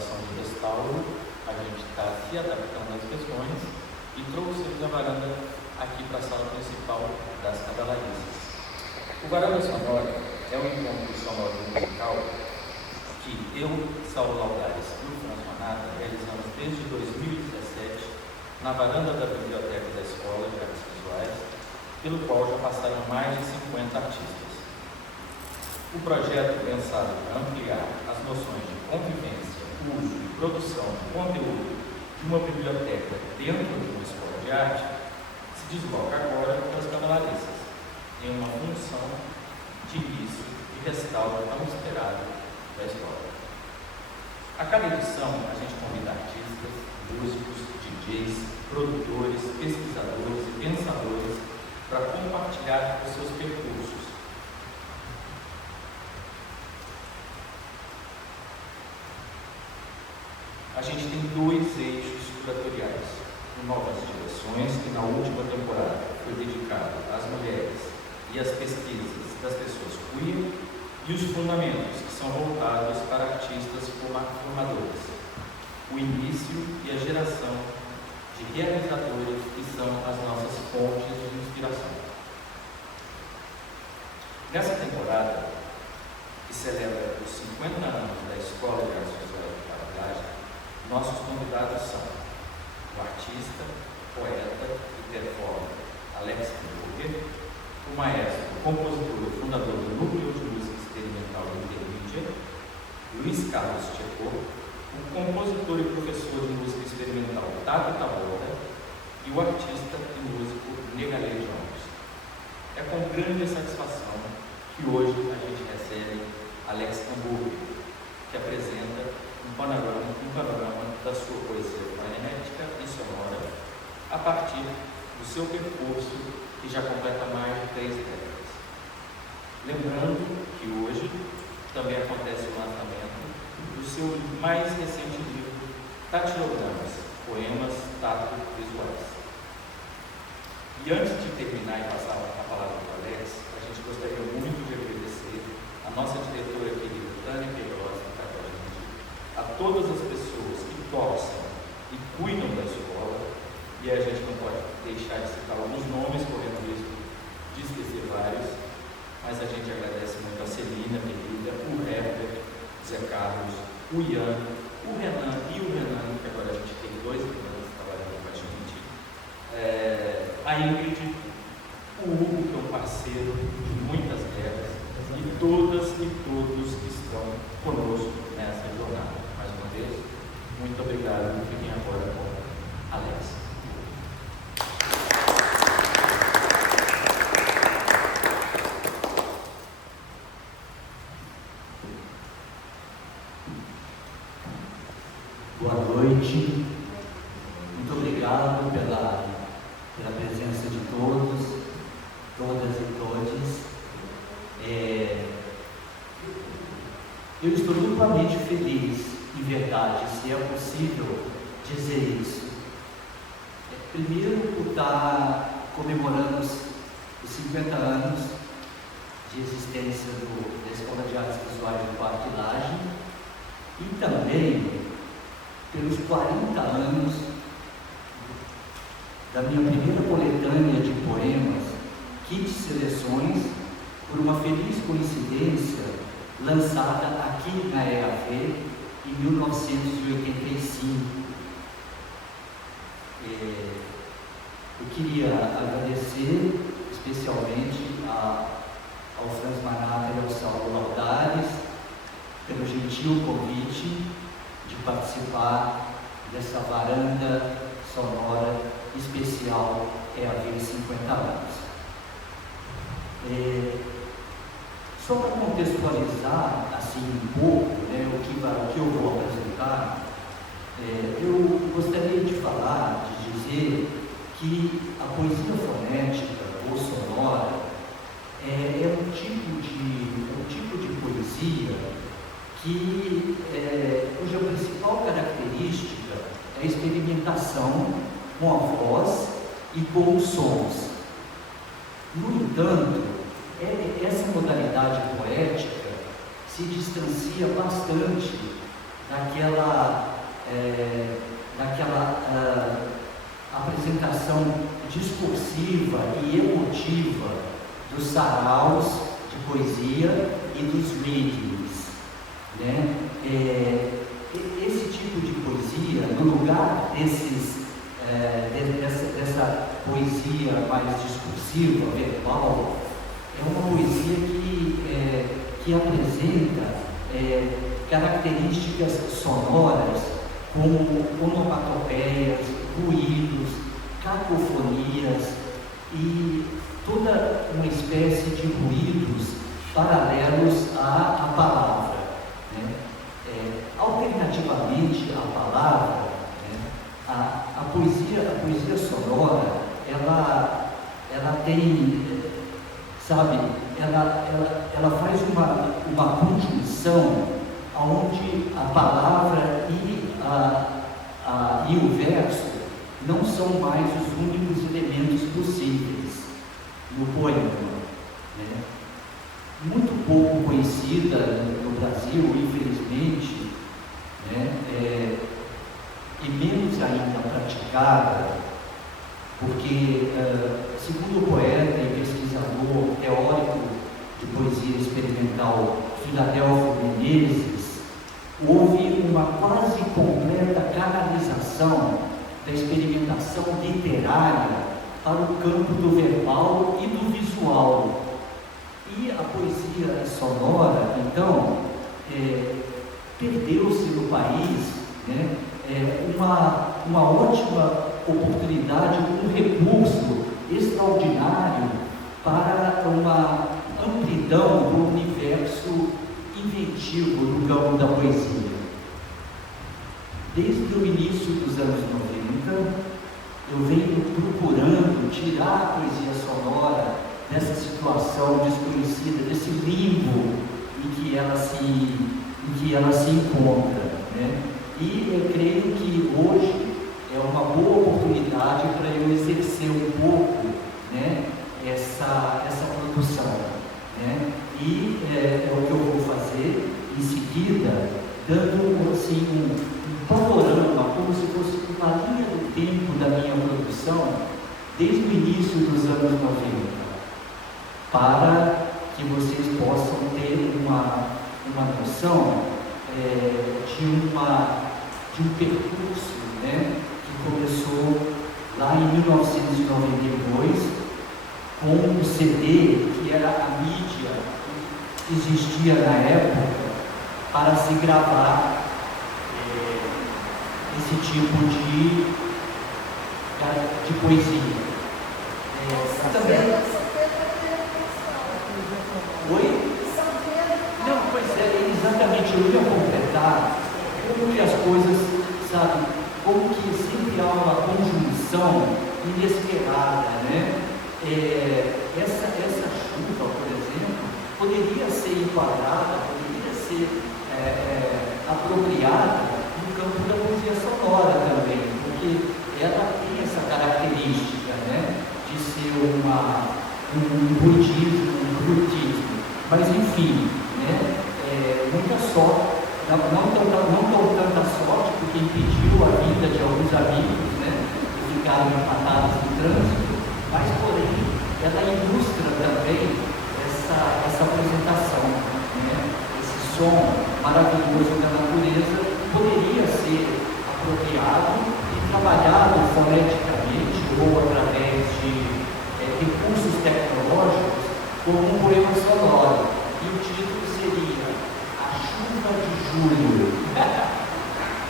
situação de restauro, a gente está se adaptando às questões e trouxemos a varanda aqui para a sala principal das Cavalariças. O Varanda Sonora é um encontro sonoro musical que eu, Saulo Laudares e o Franz Manata realizamos desde 2017 na varanda da Biblioteca da Escola de Artes Visuais, pelo qual já passaram mais de 50 artistas. O projeto é pensado para ampliar as noções de convivência, uso e produção de conteúdo de uma biblioteca dentro de uma escola de arte se desloca agora para as Cavalariças, em uma função de início e restauro tão esperado da história. A cada edição, a gente convida artistas, músicos, DJs, produtores, pesquisadores e pensadores para compartilhar os seus percursos. A gente tem dois eixos curatoriais: o Novas Direções, que na última temporada foi dedicado às mulheres e às pesquisas das pessoas queer, e os Fundamentos, que são voltados para artistas formadores, o início e a geração de realizadores que são as nossas fontes de inspiração. Nessa temporada, que celebra os 50 anos da Escola de Artes Visuais de Carvalhagem, nossos convidados são o artista, poeta e performer Alex Hamburger, o maestro, compositor e fundador do Núcleo de Música Experimental Intermídia, Luiz Carlos Tchekov, o compositor e professor de música experimental Tato Taborda e o artista e músico Negalé Jones. É com grande satisfação que hoje a gente recebe Alex Hamburger, que apresenta um panorama da sua poesia fonética e sonora a partir do seu percurso, que já completa mais de 3 décadas. Lembrando que hoje também acontece o lançamento do seu mais recente livro, Tatilogramas, Poemas Tato Visuais. E antes de terminar e passar a palavra para o Alex, a gente gostaria muito de agradecer a nossa diretora querida Tânia Queiroz, a todas as pessoas que torcem e cuidam da escola, e a gente não pode deixar de citar alguns nomes, correndo risco de esquecer vários, mas a gente agradece muito a Celina, querida, o Herbert, Zé Carlos, o Ian, o Renan e o Renan, que agora a gente tem 2 Renans trabalhando com a gente, a Ingrid, o Hugo, que é um parceiro de muitas guerras, e todas e todos que estão conosco nessa jornada. Mais uma vez, muito obrigado e fiquem agora com Alex. Boa noite, muito obrigado pela presença de todos, todas e todes. Eu estou duplamente feliz, em verdade, se é possível dizer isso. Primeiro, por estar comemorando os 50 anos de existência da Escola de Artes Visuais do Parque Lage, e também pelos 40 anos da minha primeira coletânea de poemas, Kit Seleções, por uma feliz coincidência, lançada aqui na EAV em 1985. Eu queria agradecer especialmente ao Franz Manata e ao Saulo Laudares pelo gentil convite de participar dessa varanda sonora especial EAV 50 anos. Só para contextualizar assim um pouco, o que eu vou apresentar, eu gostaria de falar, de dizer que a poesia fonética ou sonora é um tipo de poesia cuja principal característica é a experimentação com a voz e com os sons. No entanto, essa modalidade poética se distancia bastante naquela apresentação discursiva e emotiva dos saraus de poesia e dos readings, né? Esse tipo de poesia, no lugar dessa poesia mais discursiva, verbal, é uma poesia que apresenta características sonoras como onomatopeias, ruídos, cacofonias e toda uma espécie de ruídos paralelos à palavra, né? Alternativamente à palavra, né? a poesia sonora, ela tem, sabe, ela faz uma conjunção onde a palavra e o verso não são mais os únicos elementos possíveis no poema, né? Muito pouco conhecida no Brasil, infelizmente, né? E menos ainda praticada, porque, segundo o poeta e pesquisador teórico de poesia experimental Filadelfo Menezes, houve uma quase completa canalização da experimentação literária para o campo do verbal e do visual. E a poesia sonora, então, perdeu-se no país, né, uma ótima oportunidade, um recurso extraordinário para uma amplidão do universo inventivo no campo da poesia. Desde o início dos anos 90, eu venho procurando tirar a poesia sonora dessa situação desconhecida, desse limbo em que ela se encontra, né? E eu creio que hoje é uma boa oportunidade para eu exercer um pouco, né, essa produção, né? E é o que eu vou fazer em seguida, dando assim um panorama, como se fosse uma linha do tempo da minha produção, desde o início dos anos 90, para que vocês possam ter uma noção de um percurso, né, que começou lá em 1992 com o CD, que era a mídia que existia na época para se gravar esse tipo de poesia. Também. Oi? Não, pois é, exatamente, eu ia completar como que as coisas, sabe, como que sempre há uma conjunção inesperada, né? Essa chuva, por exemplo, poderia ser enquadrada, poderia ser apropriada no campo da poesia sonora também, porque ela tem essa característica, né, de ser um ruidismo, um grutismo. Mas enfim, né, muita sorte, não tanta sorte, porque impediu a vida de alguns amigos, né, que ficaram empatados no trânsito, mas porém ela ilustra também essa apresentação, né, esse som maravilhoso da natureza poderia ser apropriado e trabalhado foneticamente ou através de recursos tecnológicos como um poema sonoro, e o título seria A Chuva de Julho.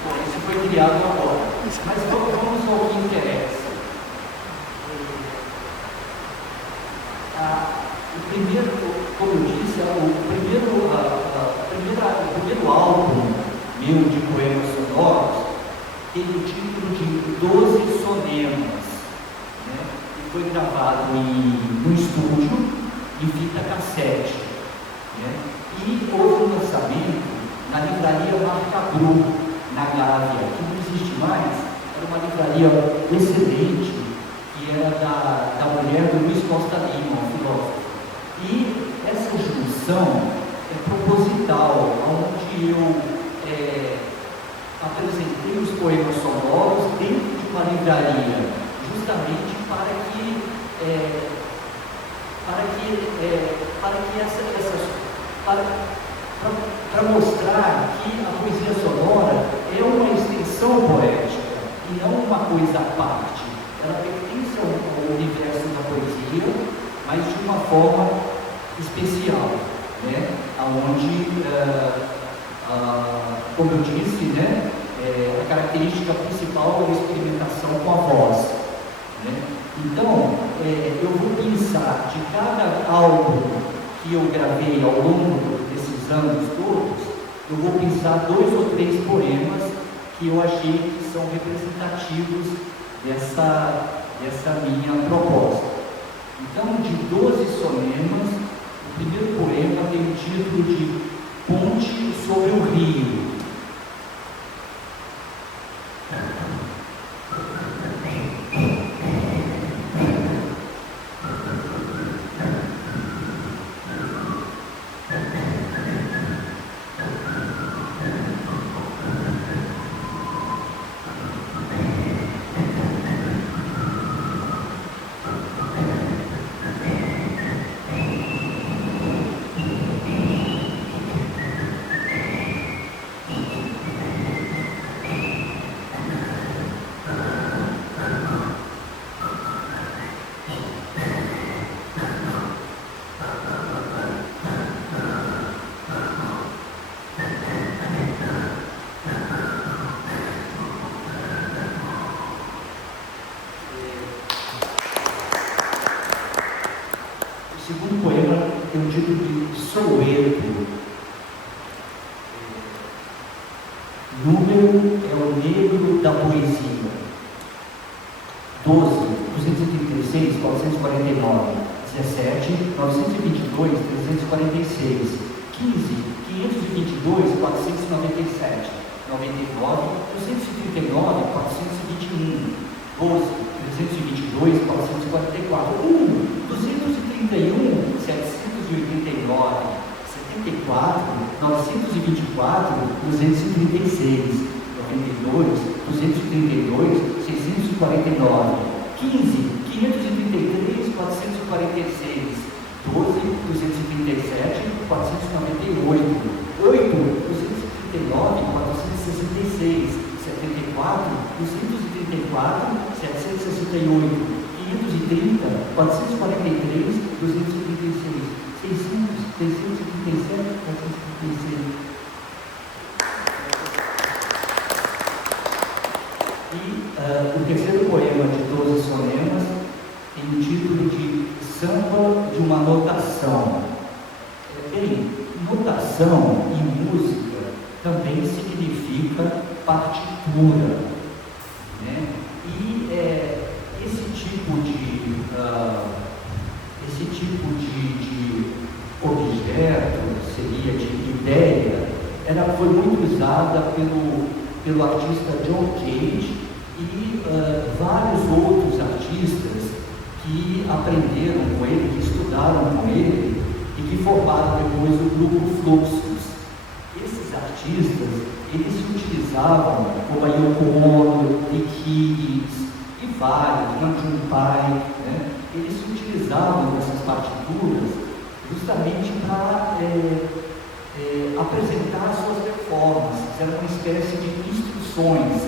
Bom, isso foi criado agora, mas vamos ao que interessa. O primeiro, como eu disse, o primeiro álbum meu de poemas sonoros tem o título de 12 Sonemas, né? E foi gravado no estúdio em fita cassete, né? E houve um lançamento na livraria Marca Bru, na Gávea, que não existe mais. Era uma livraria excelente, que era da mulher do Luiz Costa Lima, um filósofo. E essa junção é proposital, onde eu apresentei os poemas sonoros dentro de uma livraria, justamente para mostrar que a poesia sonora é uma extensão poética e não uma coisa à parte. Ela pertence ao universo da poesia, mas de uma forma especial, né? Onde, como eu disse, né, a característica principal é a experimentação com a voz, né? Então, eu vou pensar de cada álbum que eu gravei ao longo desses anos todos, eu vou pensar 2 ou 3 poemas que eu achei que são representativos dessa minha proposta. Então, de 12 sonemas, o primeiro poema tem o título de Ponte sobre o Rio. O segundo poema tem o título de Soweto. Número é o negro da poesia. 12, 236, 449, 17, 922, 346, 15, 522, 497, 99, 239, 421, 12, 322, 444, 231, 789, 74, 924, 236, 92, 232, 649, 15, 533, 446, 12, 237, 498, 8, 239, 466, 74, 234, 768, 530, 443, 236, 600, 637, 436. O terceiro poema de 12 sonemas tem o título de Samba de uma Notação. Bem, notação em música também significa partitura, né? E esse tipo de objeto, seria de ideia, ela foi muito usada pelo artista John Cage e vários outros artistas que aprenderam com ele, que estudaram com ele e que formaram depois o grupo Fluxus. Esses artistas, eles se utilizavam, como a Yoko Ono, Nick Higgins e vários, Jun Pai, né? Eles se utilizavam dessas partituras justamente para apresentar suas performances. Era uma espécie de instruções,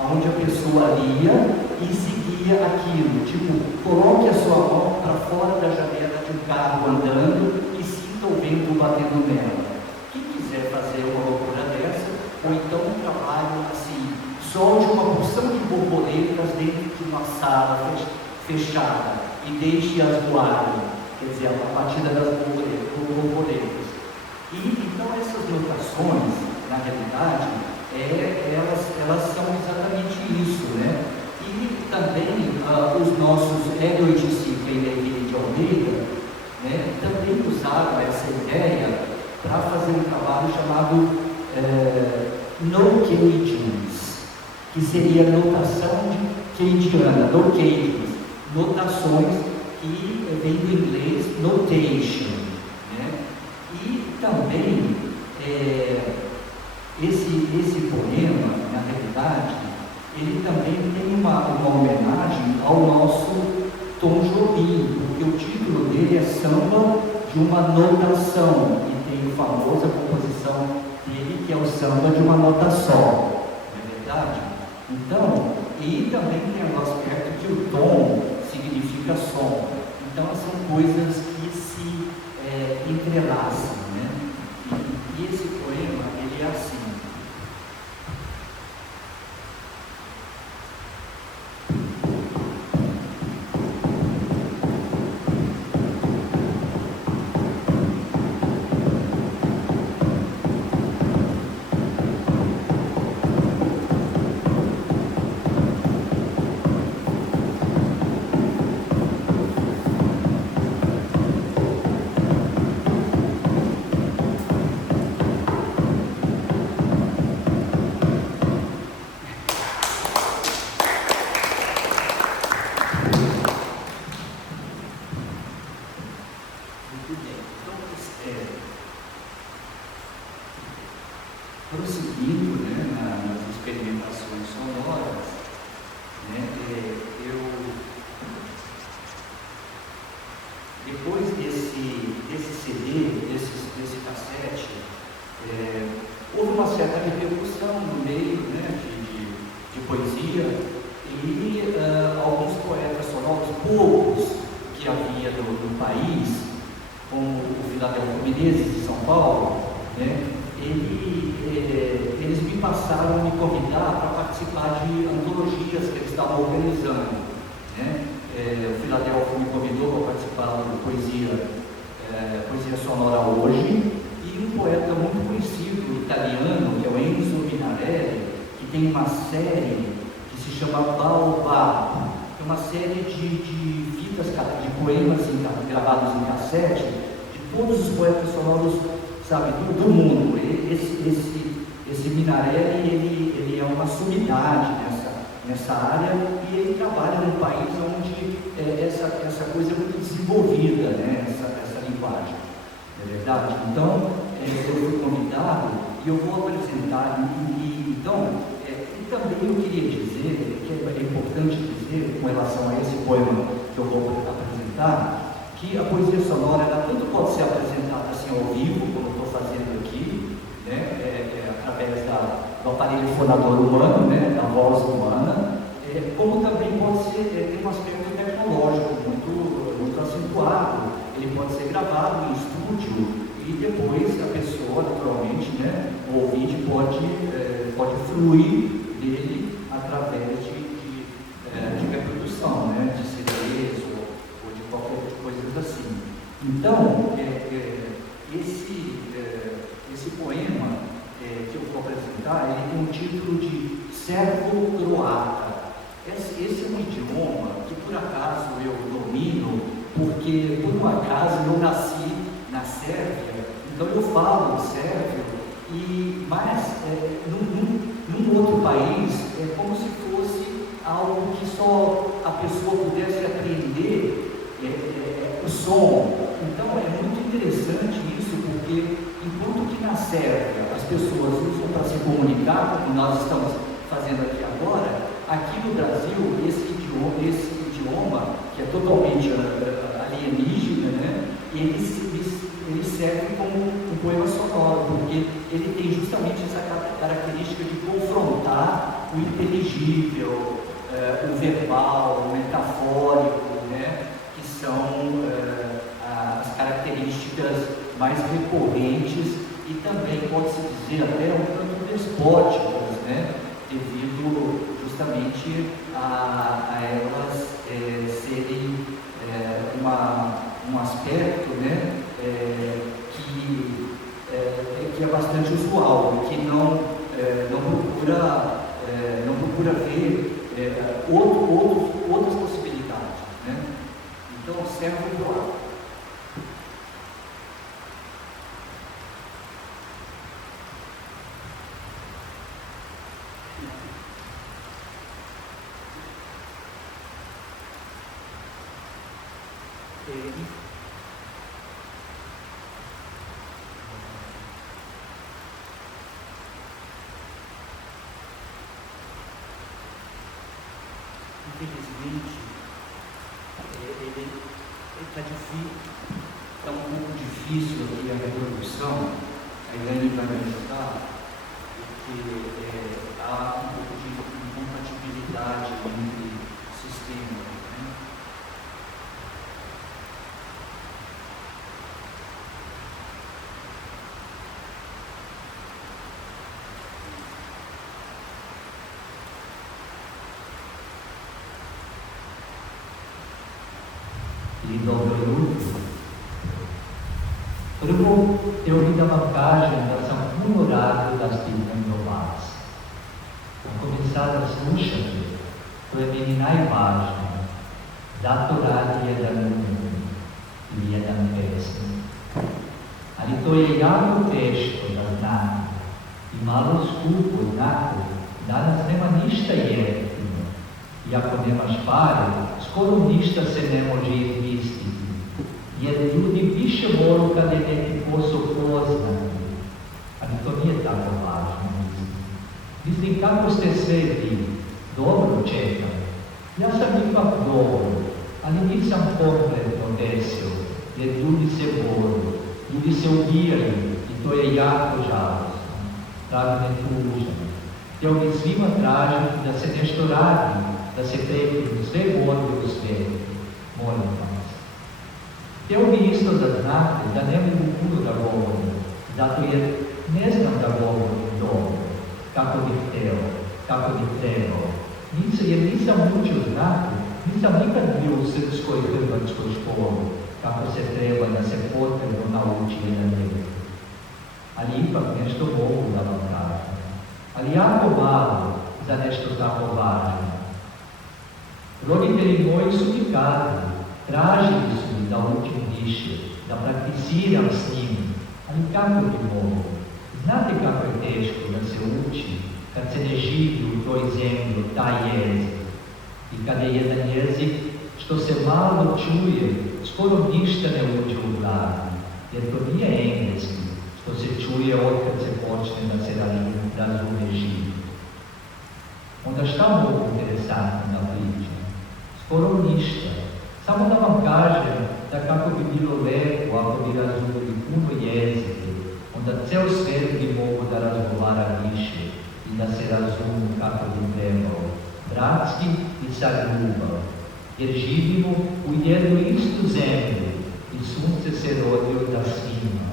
onde a pessoa lia e seguia aquilo, tipo, coloque a sua mão para fora da janela de um carro andando e sinta o vento batendo nela. Quem quiser fazer uma loucura dessa, ou então um trabalho assim, solte uma porção de borboletas dentro de uma sala fechada e deixe-as voarem, quer dizer, a batida das borboletas. E então essas notações, na realidade, elas são exatamente isso, né? E também os nossos Hélio Oiticica e Levi de Almeida, né, também usaram essa ideia para fazer um trabalho chamado no-cagens, que seria notação cageiana, no-cagens, notações que vem do inglês notation, né? E também Esse poema, na realidade, ele também tem uma homenagem ao nosso Tom Jobim, porque o título dele é Samba de uma Notação, e tem a famosa composição dele, que é o Samba de uma Nota Só, não é verdade? Então, e também tem o aspecto que o tom significa som, então são coisas que se entrelaçam, né? E esse poema, ele é assim. Prosseguindo, né, nas experimentações sonoras, né, depois desse CD, desse cassete, houve uma certa repercussão no meio, né, de poesia, e alguns poetas sonoros, poucos que havia no país, como o Filadelfo Menezes de São Paulo, né, eles me passaram a me convidar para participar de antologias que eles estavam organizando, né? O Filadelfo me convidou para participar do Poesia Sonora Hoje, e um poeta muito conhecido italiano, que é o Enzo Minarelli, que tem uma série que se chama Baobab, que é uma série de fitas, de poemas gravados em cassete, de todos os poetas sonoros, sabe, do mundo. Esse Minarelli, ele é uma sumidade nessa área, e ele trabalha num país onde essa coisa é muito desenvolvida, né, essa linguagem, não é verdade? Então, eu fui convidado e eu vou apresentar, então, e também eu queria dizer, que é importante dizer, com relação a esse poema que eu vou apresentar, que a poesia sonora, ela tanto pode ser apresentada assim ao vivo, como eu estou fazendo aqui, né, através do aparelho fonador humano, né, da voz humana, como também pode ser, tem um aspecto tecnológico muito acentuado. Ele pode ser gravado em estúdio e depois a pessoa, naturalmente, né, o ouvinte pode fluir dele através de reprodução, né, de CDs ou de qualquer coisa assim. Então, esse poema que eu vou apresentar, ele tem um título de Serbo-Croata. Esse é um idioma que, por acaso, eu domino, porque, por um acaso, eu nasci na Sérvia, então eu falo sérvio, mas num outro país é como se fosse algo que só a pessoa pudesse aprender o som. Então é muito interessante isso, porque enquanto que na Sérvia as pessoas usam para se comunicar, como nós estamos fazendo aqui agora, aqui no Brasil esse idioma que é totalmente alienígena, né, ele serve como um poema sonoro, porque ele tem justamente essa característica de confrontar o inteligível, o verbal, o metafórico, né, que são as características mais recorrentes e também pode-se dizer até um tanto despóticas, né, devido justamente a elas serem um aspecto, né, que é bastante usual, que não procura ver outras possibilidades, né? Então, serve do lado. infelizmente, ele está difícil, está um pouco difícil aqui a reprodução. A Elaine vai me ajudar, porque há um pouco de incompatibilidade entre sistemas, né? I dobroljubni. Prvo, teorija vam kaže da sam puno radila s tim do vas. Ako mi sada slušate, to je meni najvažnije. Zato radi jedan umjetnik ili jedan pesnik. Ali to je jako teško da znate i malo skupo, znate, danas nema ništa jeftino. I ako nemaš pare, skoro ništa se ne može izmisliti. Jer ljudi više volu kada je neki posao poznati. Ali to nije tako važno. Mislim, kako ste sve vi? Dobro čekam. Ja sam ipak dobro, ali nisam kompletno vesel, jer ljudi se boju, ljudi se ubijaju i to je jako žalostno. Pravi me tužan. Htio bi svima tražiti da se nešto radi, da se prekinu sve borbe u svijetu. Molim vas. Htio bi isto da znate da ne mogu puno da govorim, zato jer ne znam da govorim dobro, kako bih htio, kako bih trebao. Jer nisam učio znati, nisam nikad bio u srpskoj i hrvatskoj školi, kako se treba, da se potrebno nauči jedan jezik. Ali ipak nešto mogu da vam kažem. Ali jako malo za nešto tako važno. Roditelji moji su mi kazali, tražili su mi da učim više, da prakticiram s njim, ali kako bi mogu? Znate kako je teško da se uči, kad se ne živi u toj zemlji, taj jezik. I kad je jedan jezik što se malo čuje, skoro ništa ne uđe u glavi, jer to nije engleski, što se čuje otkad se počne da se razume živi. Onda šta mogu interesantno da pričam? Skoro ništa. Samo da vam kažem da kako bi bilo lepo ako bi razumeli puno jezike, onda ceo svijet bi mogu da razgovara više i da se razumu kako bi trebalo, bratski i sa ljubav, jer živimo u jednu istu zemlju i sunce se rodio da svima.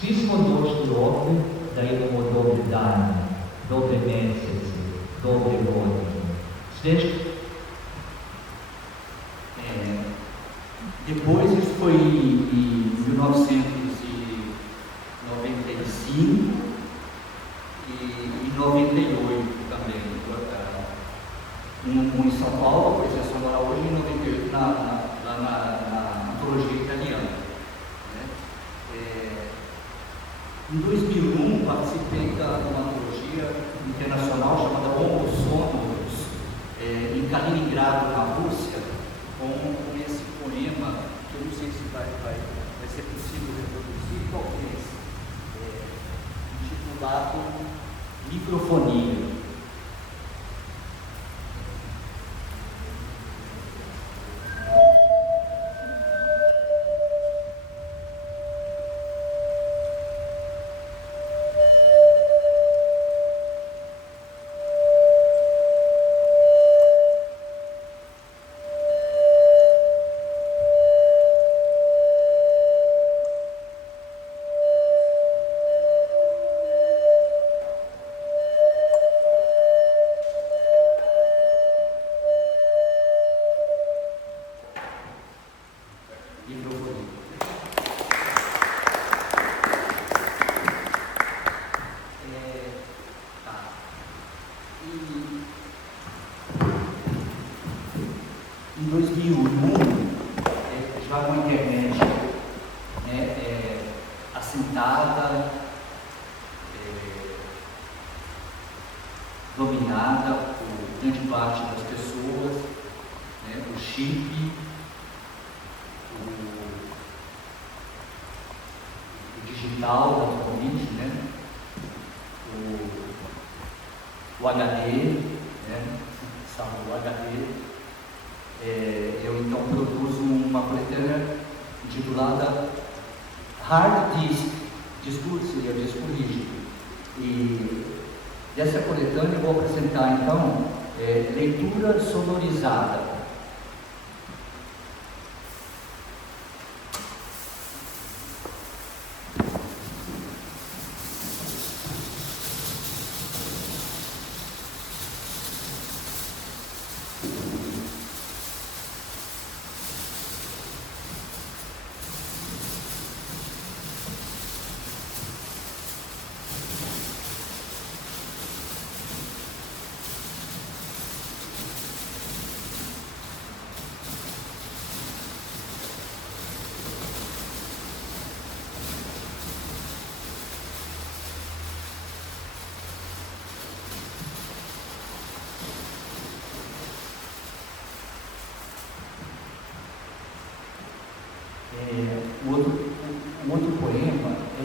Svi smo došli ovdje da imamo dobre dane, dobre mjesece, dobre godine. Sve što Depois, isso foi em 1995 e em 98 também. Um em São Paulo, a projeção moral hoje, em 98 lá na antologia italiana. Né? Em 2001, participei de uma antologia internacional chamada Homo Sonoros, em Kaliningrado, na Rússia, com esse poema, que eu não sei se vai ser possível reproduzir, qual é esse? Intitulado Microfonia. Em 2001, já com a internet assentada, dominada por grande parte das pessoas, o chip, o digital atualmente, o HD, sabe, o HD. eu então produzo uma coletânea intitulada Hard Disk, disco rígido. E dessa coletânea eu vou apresentar então leitura sonorizada. Um outro poema é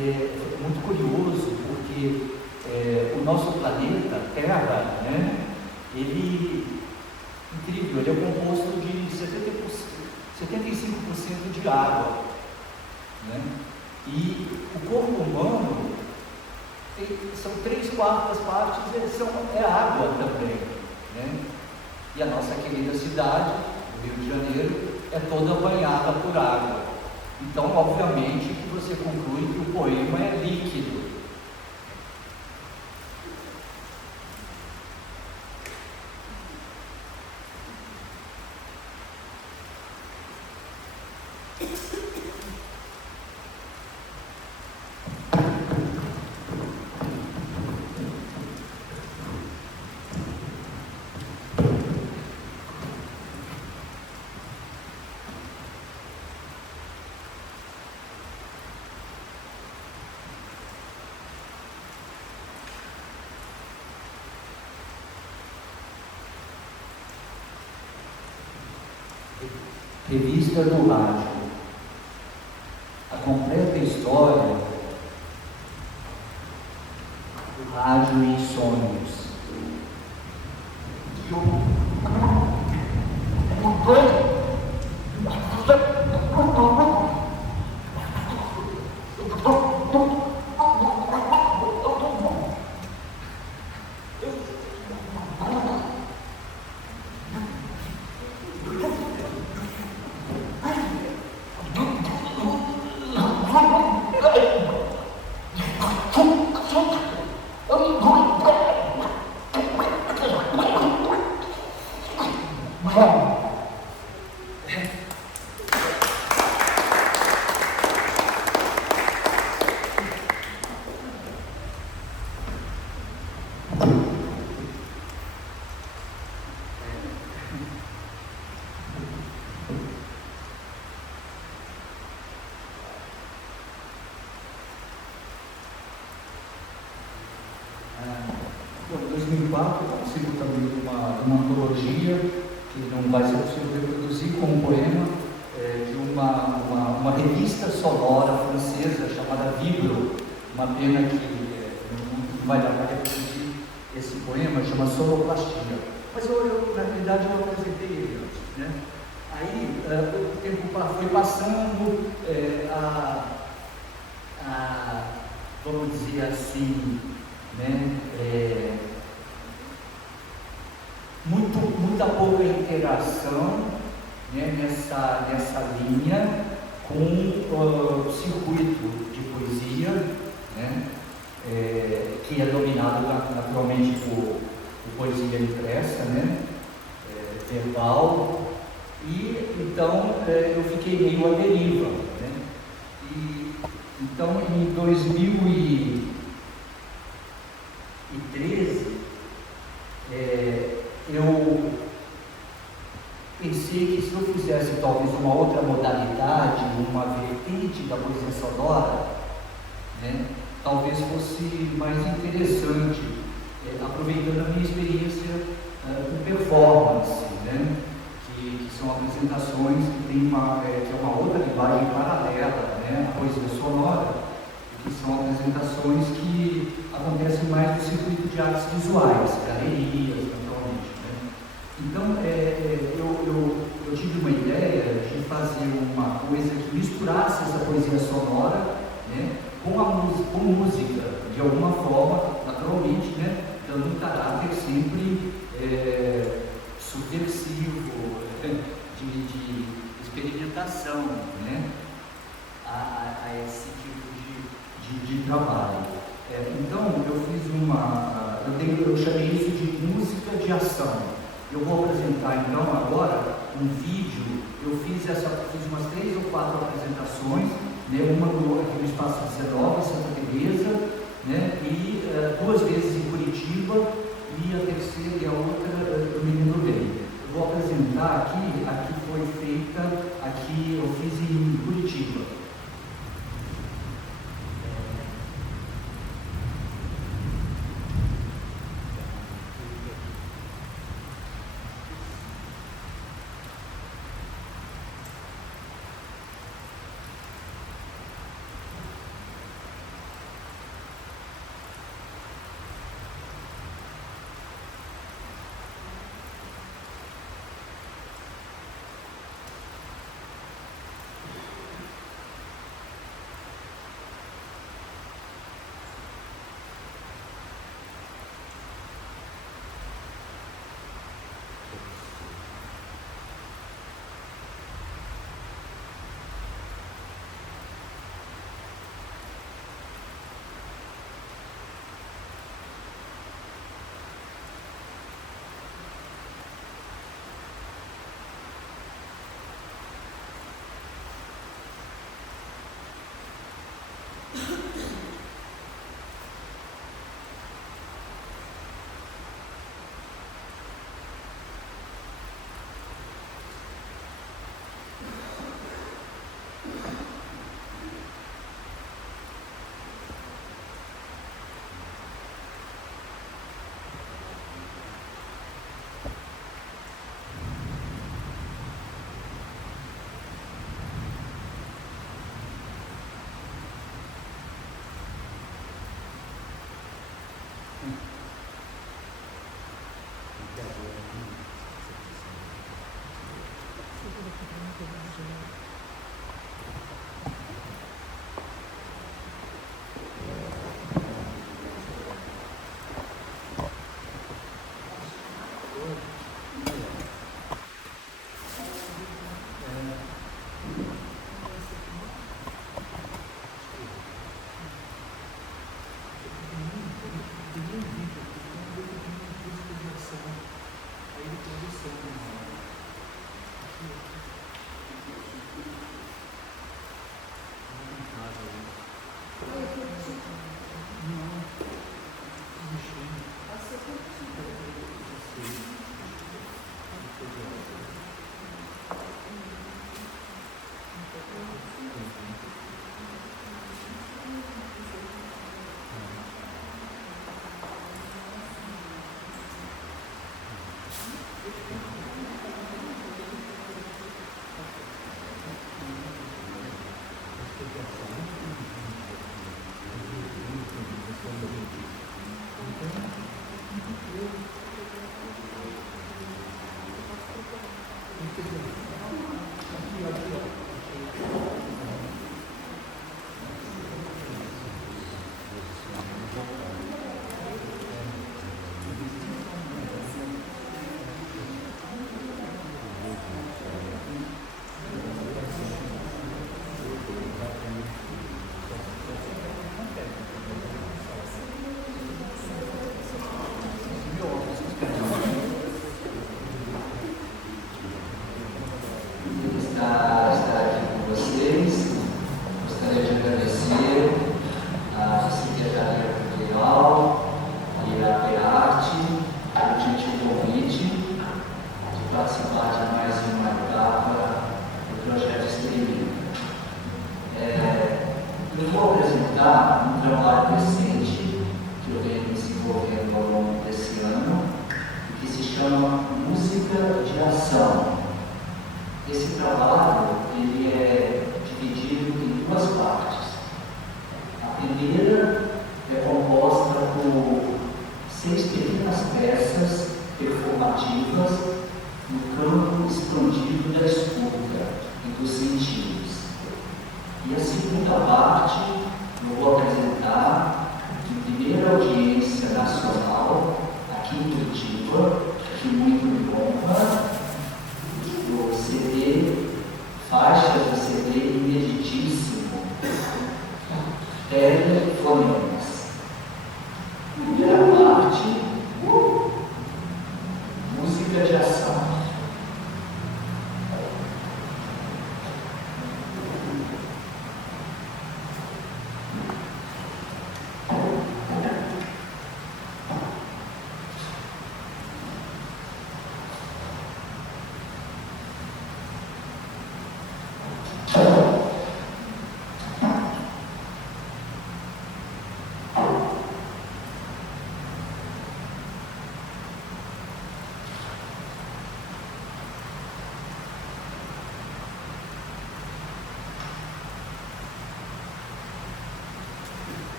muito curioso, porque o nosso planeta, Terra, né, incrível, ele é composto de 75% de água, né? E o corpo humano são 3/4 partes é água também, né? E a nossa querida cidade, o Rio de Janeiro, é toda banhada por água. Então, obviamente, que você conclui que o poema é líquido. Revista do Rádio. A completa história do rádio e sonhos. Em 2004, participo também de uma antologia que não vai ser possível reproduzir como poema, de uma revista sonora francesa chamada Vibro. Uma pena que não vai dar para reproduzir esse poema, chama Sonoplastia. Mas na realidade eu apresentei ele antes, né? Aí o tempo foi passando, vamos dizer assim, né? Muita pouca interação, né, nessa linha com o circuito de poesia, né, que é dominado naturalmente por poesia impressa, né, verbal, e então eu fiquei meio à deriva, né? E então em 2013 eu pensei que se eu fizesse talvez uma outra modalidade, uma vertente da poesia sonora, né, talvez fosse mais interessante, aproveitando a minha experiência com performance, né, que são apresentações que tem que é uma outra linguagem paralela, né, à poesia sonora, que são apresentações que acontecem mais no circuito de artes visuais, galerias, naturalmente, né? Então, eu de ação. Eu vou apresentar então agora um vídeo. Eu fiz umas 3 ou 4 apresentações, né? Uma aqui no Espaço 19, em Santa Teresa, né? E 2 vezes em Curitiba, e a terceira e a outra eu me lembro bem. Eu vou apresentar aqui foi feita, aqui eu fiz em Curitiba.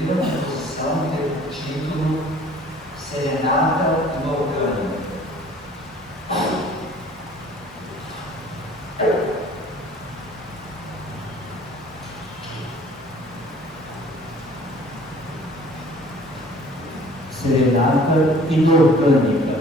primeira composição tem o título Serenata Inorgânica. Serenata Inorgânica.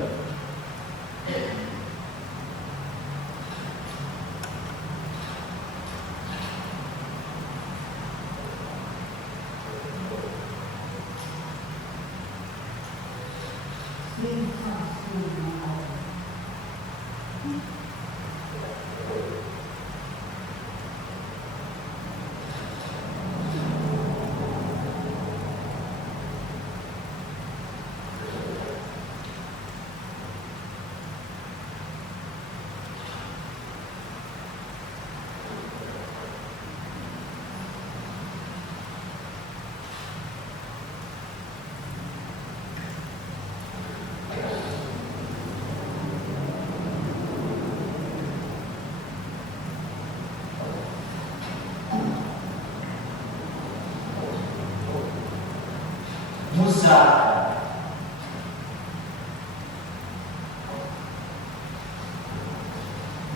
Musaka.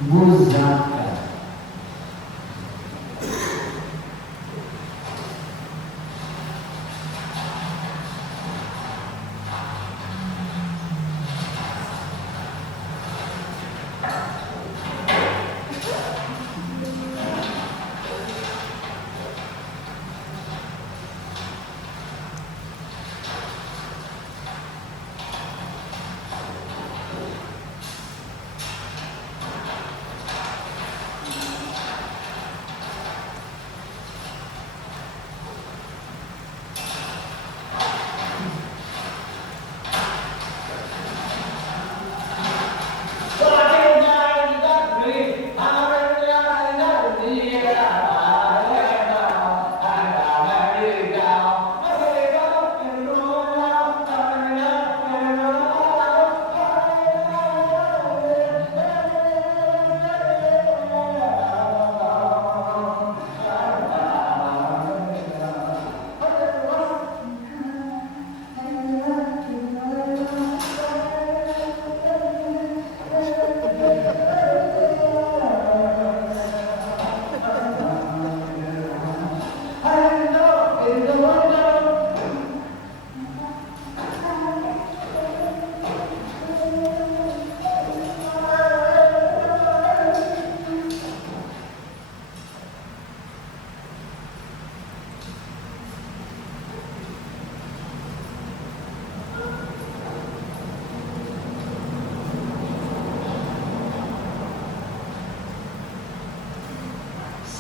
Musaka.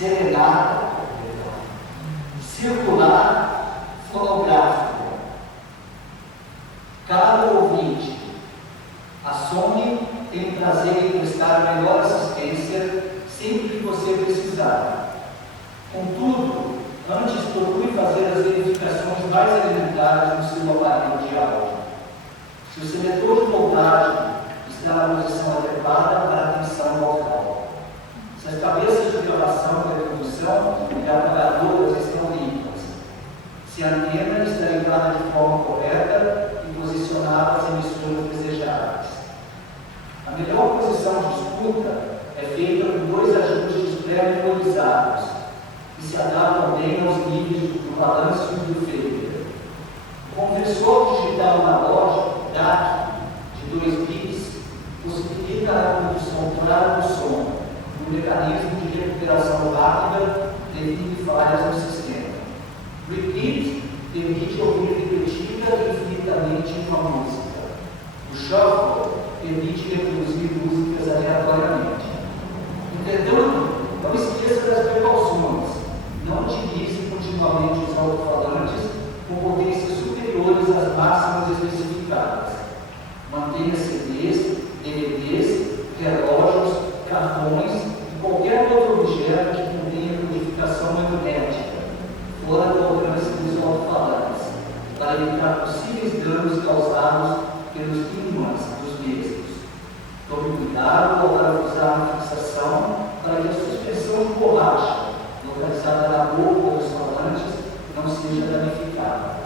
Serenata circular fonográfico. Caro ouvinte, a Sony tem o prazer em prestar a melhor assistência sempre que você precisar. Contudo, antes procure fazer as verificações mais elementares no seu aparelho de áudio. Se o seletor de voltagem está na posição adequada para a atenção vocal. Se as cabeças de gravação da reprodução e apagadoras estão limpas. Se a antena está ligada de forma correta e posicionada às emissoras desejáveis. A melhor posição de escuta é feita com dois ajustes pré-memorizados que se adaptam bem aos níveis do balanço e do fader. O conversor digital analógico DAC de 2 bits possibilita a reprodução clara do som, um mecanismo de recuperação rápida devido a falhas no sistema. Repeat permite ouvir repetida e infinitamente uma música. O shuffle permite reproduzir músicas aleatoriamente. Entretanto, não esqueça das precauções. Não utilize continuamente os alto-falantes com potências superiores às máximas especificadas. Mantenha CDs, DVDs, relógios, cartões e qualquer outro objeto que contenha codificação magnética, fora do alcance dos alto-falantes, para evitar possíveis danos causados pelos ímãs dos mesmos. Tome cuidado ao parafusar a fixação para que a suspensão de borracha localizada na boca dos falantes não seja danificada.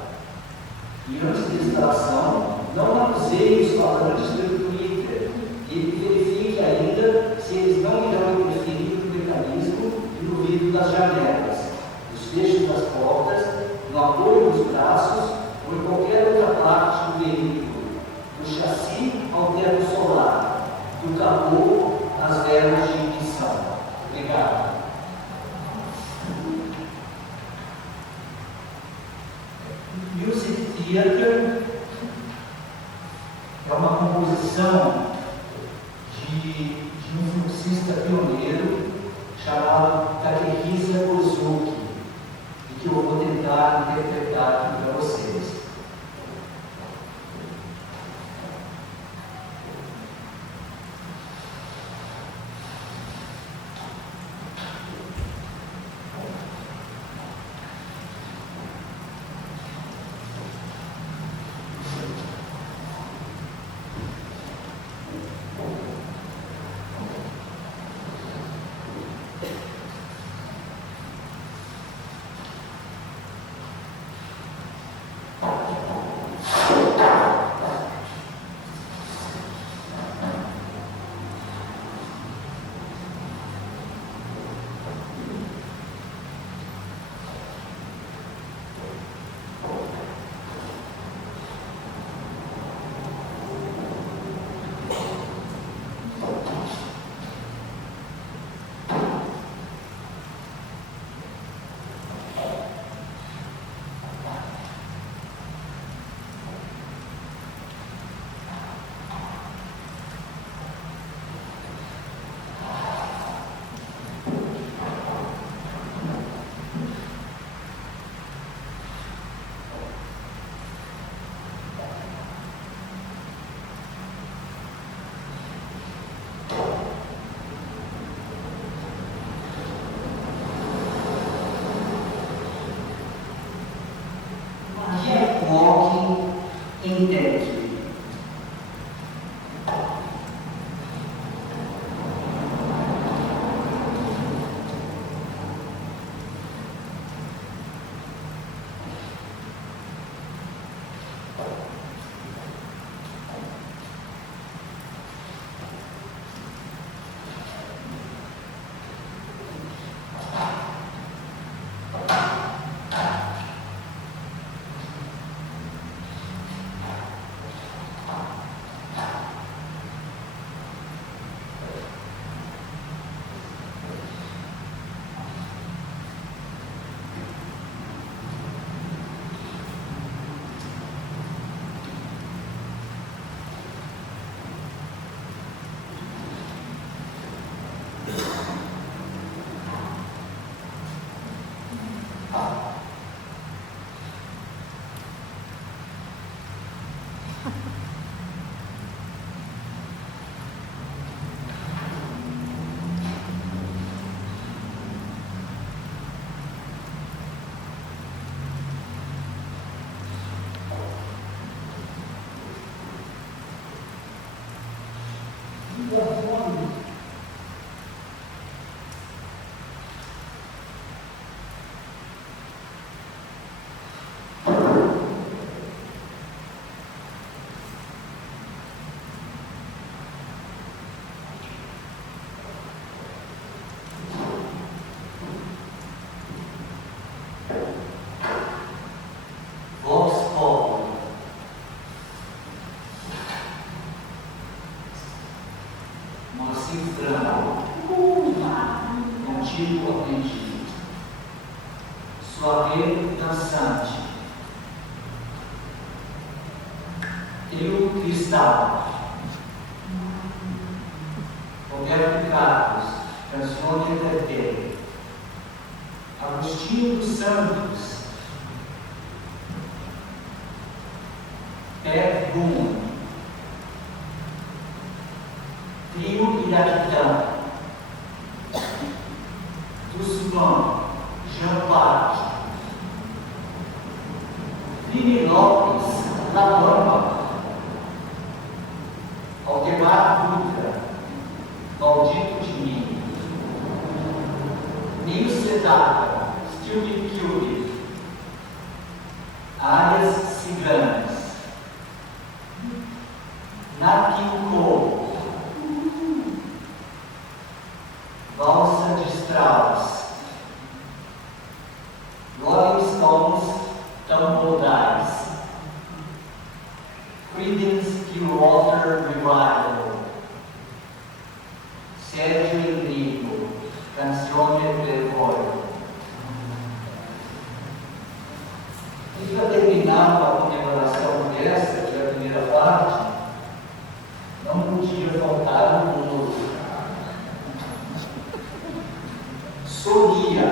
E antes de instalação, não manuseie os falantes pelo Twitter e verifique ainda se eles não irão interferir no mecanismo e no vidro das janelas, nos fechos das portas, no apoio dos braços ou em qualquer outra parte do veículo, do chassi ao teto solar, do capô às velas de ignição. Obrigado. Music Theater é uma composição de um fluxista pioneiro chamado Takehisa Kozuki, e que eu vou tentar interpretar aqui para vocês. Walking intently. Contigo aprendido, suaveiro dançante, trio cristal, Roberto Carlos, Canzone Eterna, Agostinho dos Santos, Pé Boom, Trio Iraquitã, Tucson, Jean Parque, Vini Lopes, La Bamba, Aldemar Dutra, Maldito de mim, Nil Sedaka, Stupid Cutie, Arias ciganas, Nat King Cole, Valsa de Strauss, Rolling Stones, Tumble Dice, Creedence Clearwater Revival, Sérgio Endrigo, Canzone del Coro. E para terminar com a comemoração dessa, que é a primeira parte, não podia faltar o bolo. Sorria.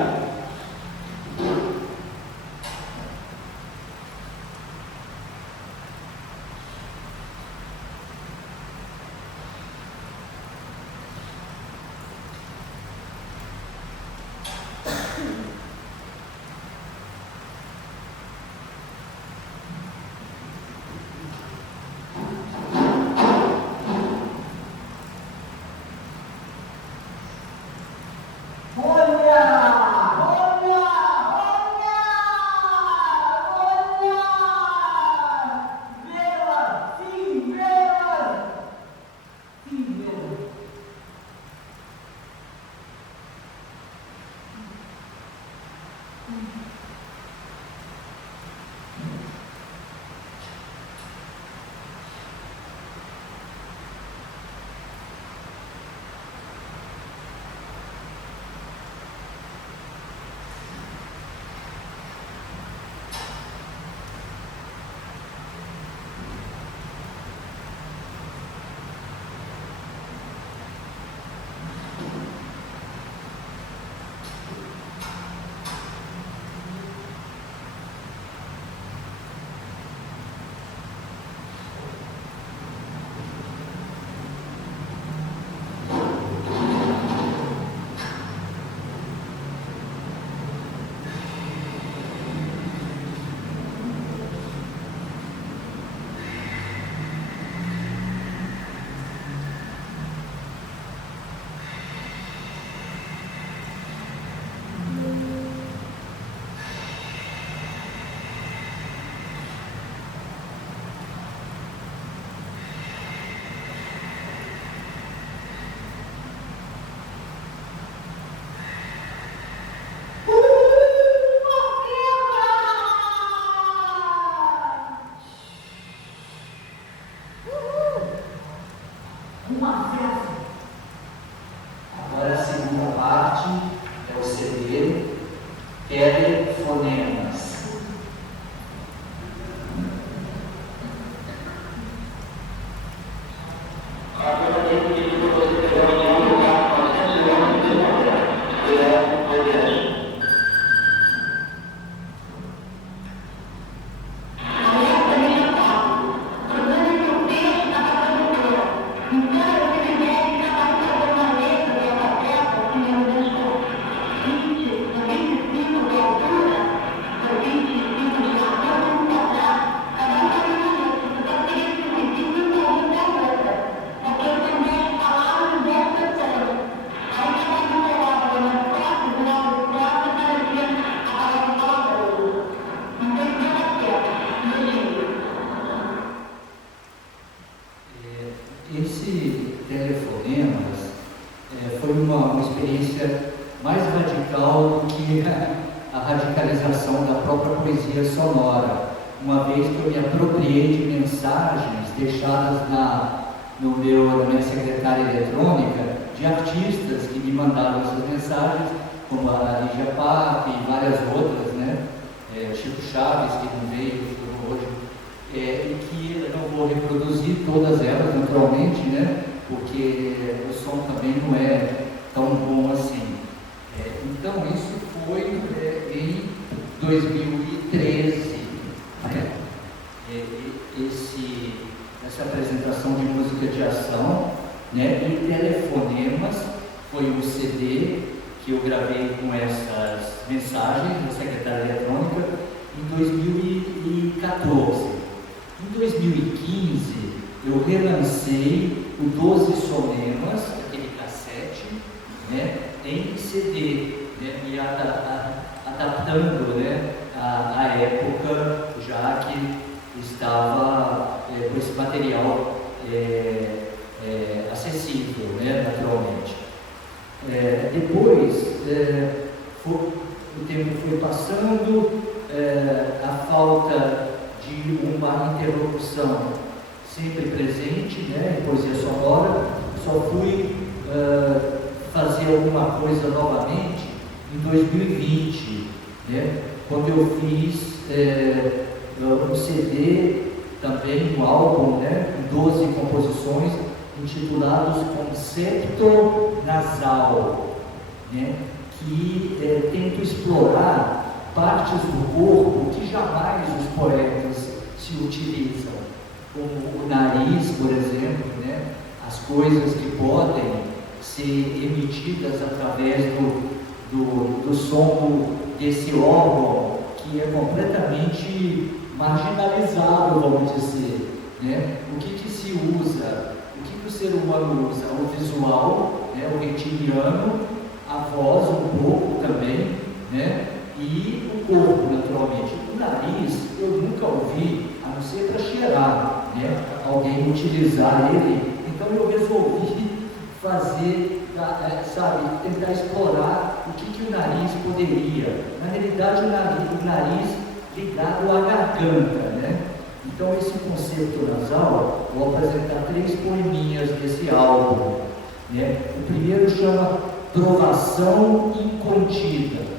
Agora a segunda parte é o CD Telefonemas. Esse Telefonemas foi uma experiência mais radical do que a radicalização da própria poesia sonora, uma vez que eu me apropriei de mensagens deixadas na minha secretária eletrônica de artistas que me mandaram essas mensagens, como a Lígia Pac e várias outras, né? Chico Chaves, que não veio hoje, e que eu não vou reproduzir todas elas naturalmente, né? Porque o som também não é tão bom assim. Então isso foi em 2013, né? Essa apresentação de música de ação, né? E Telefonemas foi um CD que eu gravei com essas mensagens da secretária eletrônica em 2014. Em 2015, eu relancei o 12 Sonemas, aquele cassete, né, em CD, né, e adaptando, né, a época, já que estava com esse material acessível, né, naturalmente. Depois, o tempo foi passando, a falta de uma interlocução sempre presente, né, em poesia sonora. Só fui fazer alguma coisa novamente em 2020, né, quando eu fiz um CD, também um álbum, né, com 12 composições, intitulados Concepto Nasal, né, que tento explorar partes do corpo que jamais os poetas se utilizam, como o nariz, por exemplo, né, as coisas que podem ser emitidas através do som desse órgão, que é completamente marginalizado, vamos dizer, né? O que se usa, o que o ser humano usa? O visual, né? O reptiliano, a voz um pouco também, né? E o corpo, naturalmente. O nariz, eu nunca ouvi, a não ser para cheirar, né? Alguém utilizar ele. Então eu resolvi fazer, tentar explorar o que o nariz poderia. Na realidade, o nariz ligado à garganta, né? Então, esse conceito nasal, vou apresentar 3 poeminhas desse álbum, né? O primeiro chama Provação Incontida.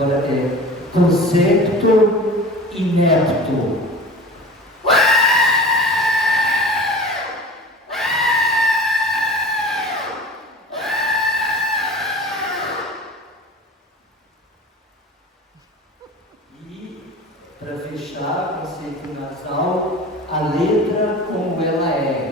Agora concepto inepto. E, para fechar, conceito nasal, a letra como ela é.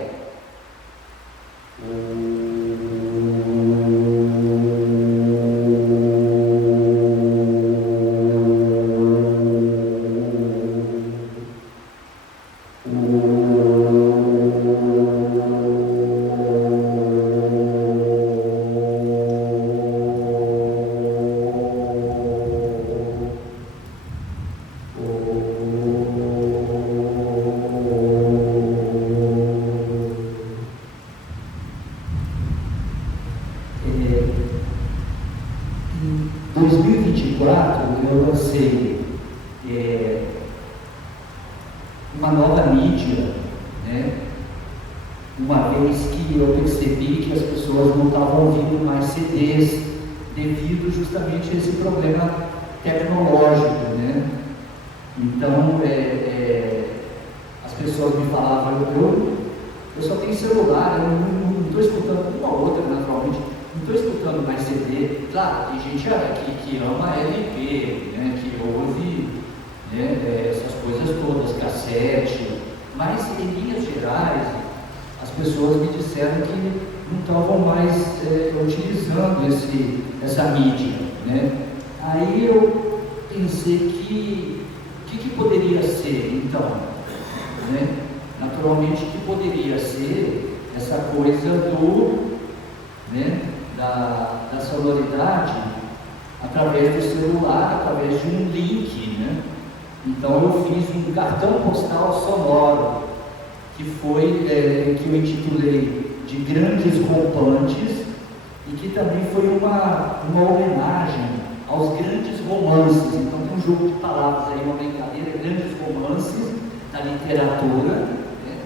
Em 2024 eu lancei uma nova mídia, né? Uma vez que eu percebi que as pessoas não estavam ouvindo mais CDs devido justamente a esse problema tecnológico, né? Então as pessoas me falavam, eu só tenho celular, eu não estou escutando uma outra, naturalmente, não estou escutando mais CD. Claro, tem gente que ama LP, né, que ouve, né, essas coisas todas, cassete, mas em linhas gerais, as pessoas me disseram que não estavam mais utilizando essa mídia, né? Aí eu pensei que poderia ser, então, né? Naturalmente, que poderia ser essa coisa né, da sonoridade através do celular, através de um link, né? Então eu fiz um cartão postal sonoro, que eu intitulei de Grandes Rompantes, e que também foi uma homenagem aos grandes romances. Então tem um jogo de palavras aí, uma brincadeira, grandes romances da literatura, né?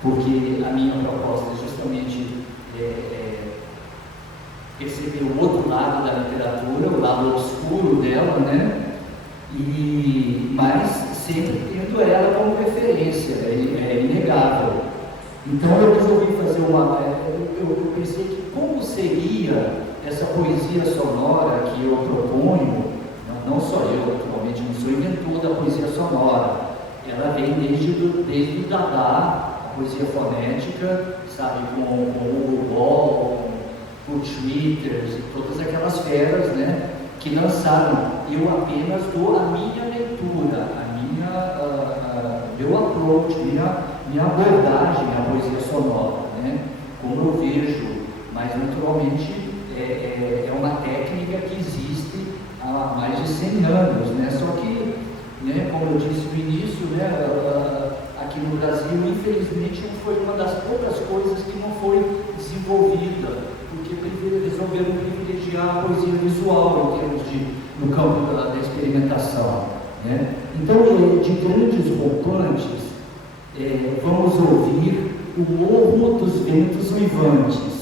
Porque a minha proposta é justamente perceber o outro lado da literatura, o lado obscuro dela, né? Mas sempre tendo ela como referência, é inegável. Então eu resolvi fazer eu pensei que como seria essa poesia sonora que eu proponho, não só eu, atualmente não sou inventor da poesia sonora, ela vem desde o Dada, a poesia fonética, sabe, com o Hugo Ball, com o Schmitters e todas aquelas feras, né, que lançaram. Eu apenas dou a minha leitura, meu approach, minha abordagem à poesia sonora, né, como eu vejo, mas naturalmente é uma técnica que existe há mais de 100 anos, né, só que, né, como eu disse no início, né, aqui no Brasil, infelizmente, foi uma das poucas coisas que não foi desenvolvida, porque resolveram privilegiar a poesia visual em termos no campo da experimentação, né? Então, de grandes rompantes, vamos ouvir o Morro dos Ventos Uivantes.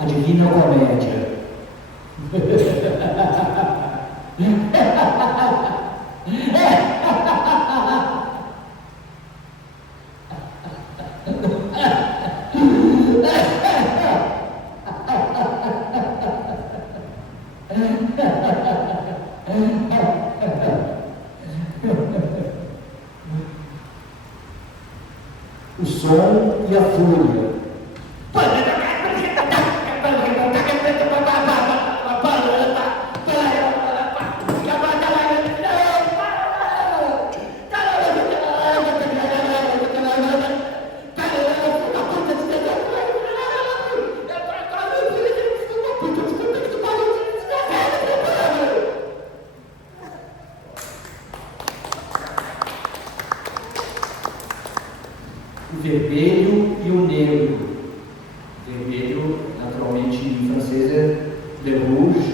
A Divina Comédia. O som e a fúria. O vermelho e o negro. Vermelho, naturalmente, em francês é le rouge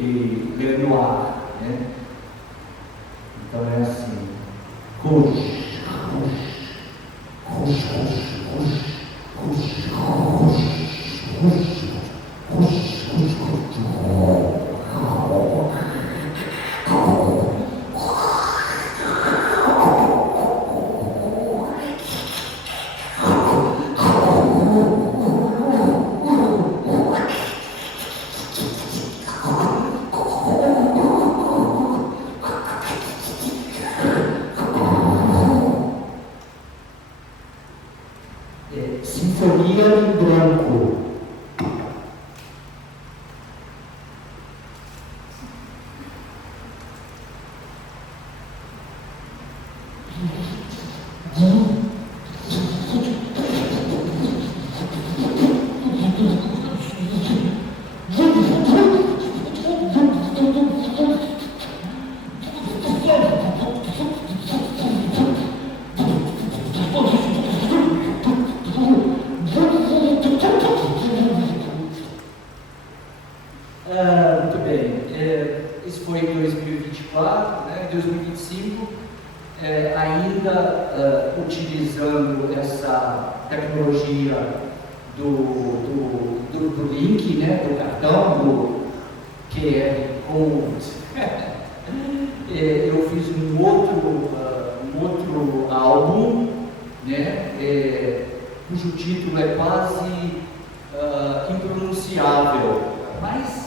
e le noir, né? Então é assim: rouge, rouge, rouge, rouge, rouge, rouge, rouge, rouge, rouge, rouge, Sinfonia em branco. Muito bem, isso foi em 2024, né? Em 2025, ainda utilizando essa tecnologia do link, né? Do cartão, do QR Code. Eu fiz um outro álbum, né? Cujo título é quase impronunciável, mas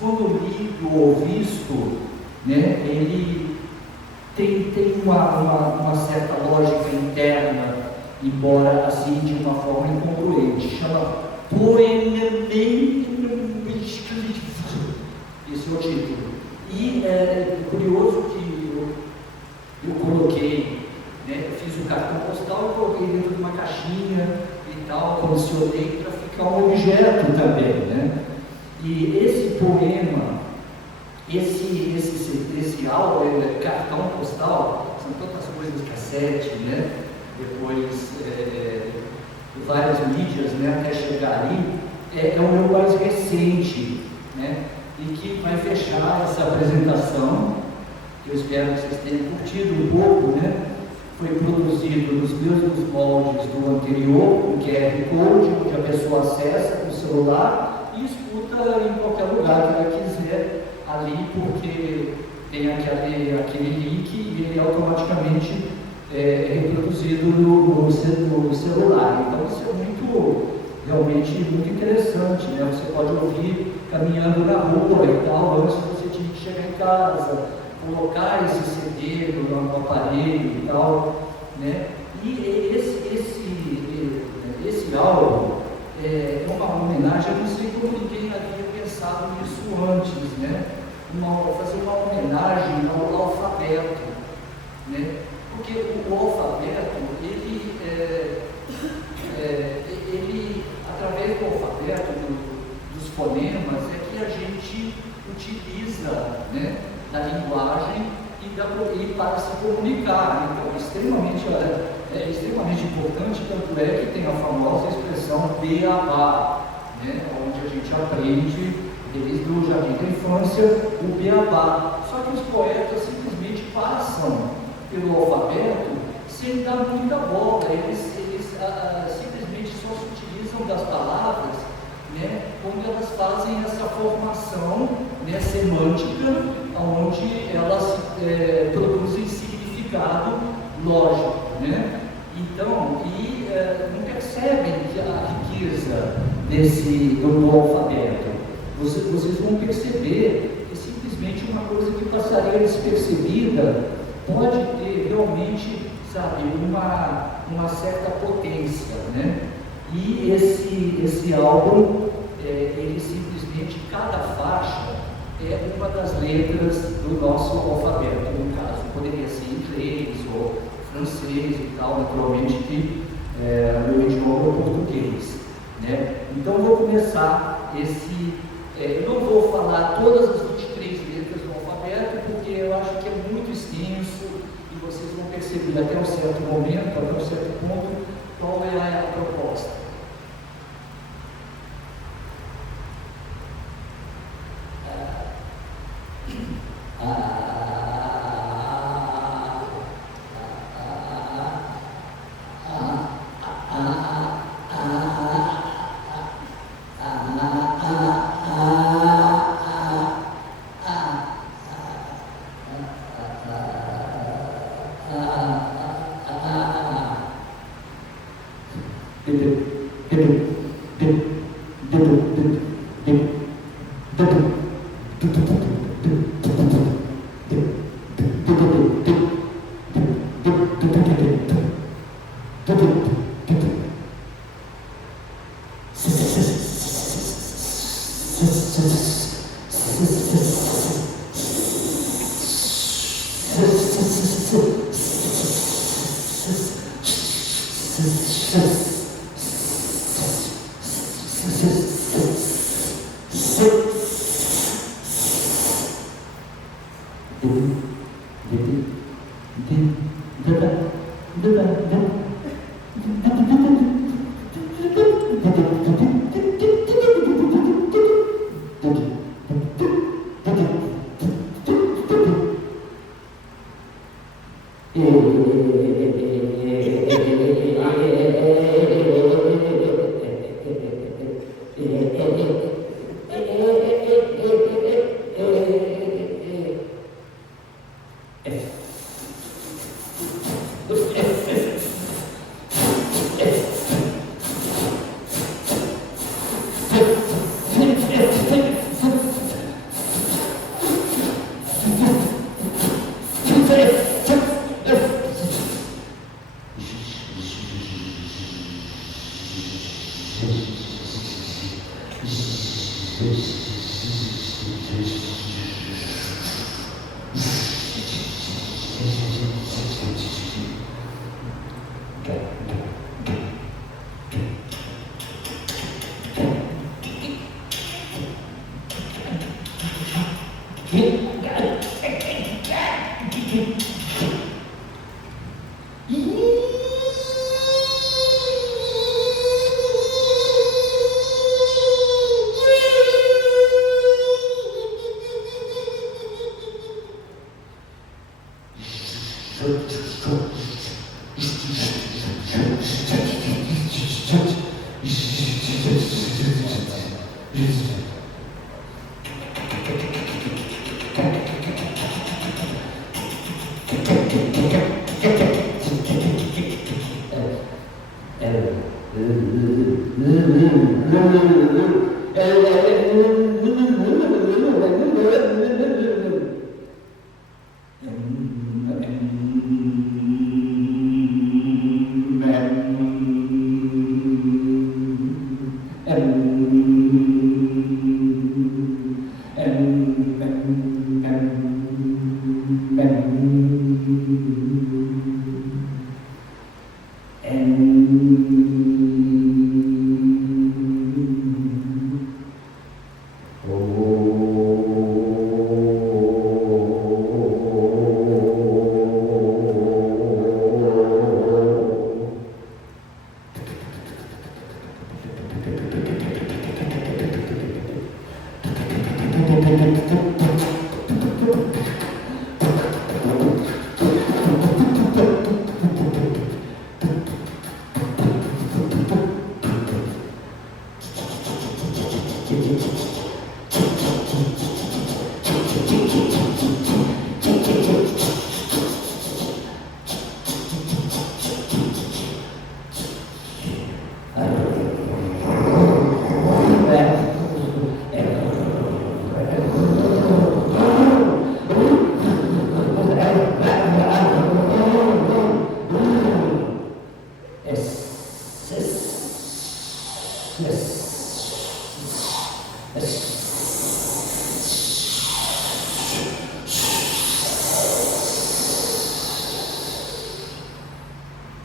quando lido ou visto, né, ele tem uma certa lógica interna, embora assim de uma forma incongruente. Chama Poemen. Esse é o título. E é curioso que eu coloquei, né, eu fiz o cartão postal e coloquei dentro de uma caixinha e tal, condicionei para ficar um objeto também, né? E esse poema, esse cartão postal, são tantas coisas, cassete, né? depois várias mídias, né, até chegar ali, é o meu mais recente, né, e que vai fechar essa apresentação, que eu espero que vocês tenham curtido um pouco, né. Foi produzido nos mesmos moldes do anterior, o QR Code, onde a pessoa acessa com o celular e escuta em qualquer lugar que ela quiser ali, porque tem aquele link e ele automaticamente é reproduzido no celular. Então isso é realmente muito interessante, né? Você pode ouvir caminhando na rua e tal, antes você tinha que chegar em casa, colocar esse CD no aparelho e tal, né? E esse álbum é uma homenagem, eu não sei como ninguém havia pensado nisso antes, né? Fazer uma homenagem ao alfabeto, né? Porque o alfabeto, ele através do alfabeto, dos fonemas, é que a gente utiliza, né, da linguagem e para se comunicar. Então, é extremamente importante, tanto é que tem a famosa expressão beabá, né, onde a gente aprende, desde o jardim da infância, o beabá. Só que os poetas simplesmente passam pelo alfabeto sem dar muita bola, eles simplesmente só se utilizam das palavras, né, quando elas fazem essa formação, né, semântica, onde elas produzem significado lógico, né? Então, não percebem que a riqueza do alfabeto. Vocês vão perceber que simplesmente uma coisa que passaria despercebida pode ter realmente, sabe, uma certa potência, né? E esse álbum, ele simplesmente, cada faixa é uma das letras do nosso alfabeto. No caso, poderia ser inglês ou francês e tal, naturalmente que meu idioma é o português, né? Então vou começar eu não vou falar todas as 23 letras do alfabeto, porque eu acho que é muito extenso e vocês vão perceber até um certo momento, até um certo ponto, qual é a proposta.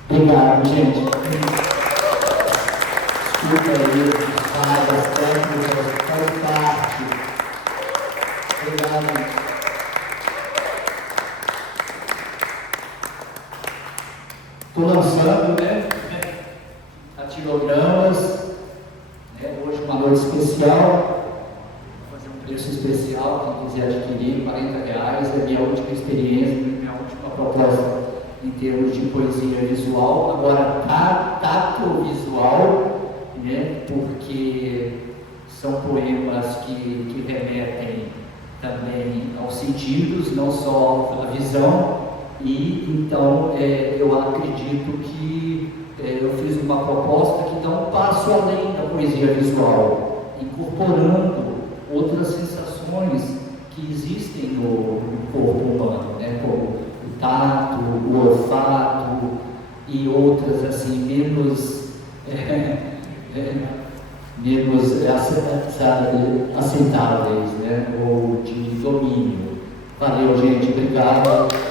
Obrigado, gente. Desculpa aí, falhas técnicas, faz parte. Obrigado. Estou lançando, né? Atirogramas. Hoje uma noite especial. Vou fazer um preço especial. Quem quiser adquirir, R$40. É minha última experiência, minha última proposta em termos de poesia visual. Agora, tato visual, né? Porque são poemas que remetem também aos sentidos, não só à visão. E então eu acredito que eu fiz uma proposta que dá um passo além da poesia visual, incorporando outras sensações que existem no corpo humano, né? Como o tato, o olfato e outras assim menos aceitáveis, né? Ou de domínio. Valeu, gente, obrigado.